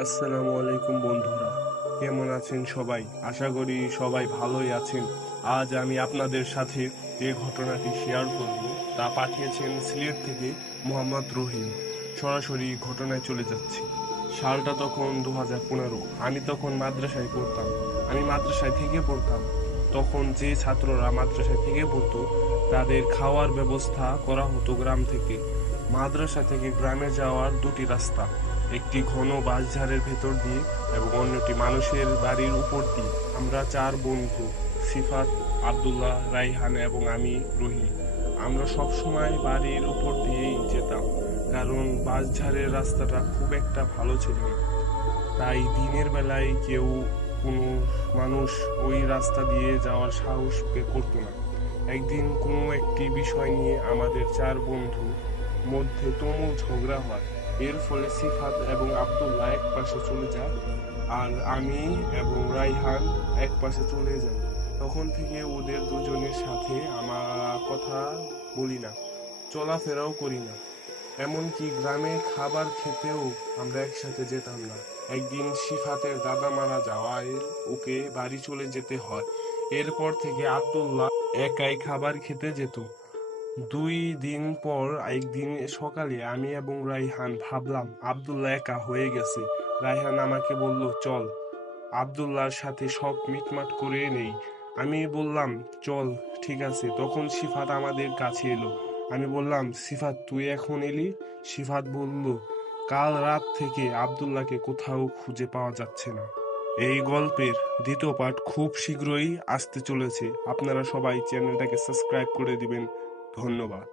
আসসালামু আলাইকুম বন্ধুরা। কেমন আছেন সবাই? আশা করি সবাই ভালোই আছেন। আজ আমি আপনাদের সাথে যে ঘটনাটি শেয়ার করব, তা পাঠিয়েছেন সিলেট থেকে মোহাম্মদ রহিম। সরাসরি ঘটনায় চলে যাচ্ছি। সালটা তখন দু হাজার পনেরো। আমি তখন মাদ্রাসায় পড়তাম। আমি মাদ্রাসায় থেকে পড়তাম। তখন যে ছাত্ররা মাদ্রাসায় থেকে পড়তো, তাদের খাওয়ার ব্যবস্থা করা হতো গ্রাম থেকে। মাদ্রাসা থেকে গ্রামে যাওয়ার দুটি রাস্তা। একটি ঘন বাঁশঝাড়ের ভেতর দিয়ে এবং অন্যটি মানুষের বাড়ির উপর দিয়ে। আমরা চার বন্ধু, সিফাত, আব্দুল্লাহ, রাইহান এবং আমি রহি আমরা সব সময় বাড়ির উপর দিয়েই যেতাম, কারণ বাঁশঝাড়ের রাস্তাটা খুব একটা ভালো ছিল তাই দিনের বেলায় কেউ কোনো মানুষ ওই রাস্তা দিয়ে যাওয়ার সাহস করতো না। একদিন কোনো একটি বিষয় নিয়ে আমাদের চার বন্ধু মধ্যে তুমুল ঝগড়া হয়। এর ফলে সিফাত এবং আব্দুল্লাহ এক পাশে চলে যায় আর আমি এবং রাইহান এক পাশে চলে যাই। তখন থেকে ওদের দুজনের সাথে আমার কথা বলি না, চলাফেরাও করি না। এমনকি গ্রামে খাবার খেতেও আমরা একসাথে যেতাম না। একদিন সিফাতের দাদা মারা যাওয়ায় ওকে বাড়ি চলে যেতে হয়। এরপর থেকে আব্দুল্লাহ একাই খাবার খেতে যেত। দুই দিন পর একদিন সকালে আমি এবং রাইহান ভাবলাম, আব্দুল্লাহ একা হয়ে গেছে। রাইহান আমাকে বলল, চল। আব্দুল্লাহর সাথে সব মিটমাট করে নেই। আমি বললাম, চল, ঠিক আছে। তখন সিফাত আমাদের কাছে এলো। আমি বললাম, সিফাত, তুই এখন এলি? সিফাত বলল, কাল রাত থেকে আব্দুল্লাহকে কোথাও খুঁজে পাওয়া যাচ্ছে না। এই গল্পের দ্বিতীয় পার্ট খুব শীঘ্রই আসতে চলেছে। আপনারা সবাই চ্যানেলটাকে সাবস্ক্রাইব করে দিবেন। ধন্যবাদ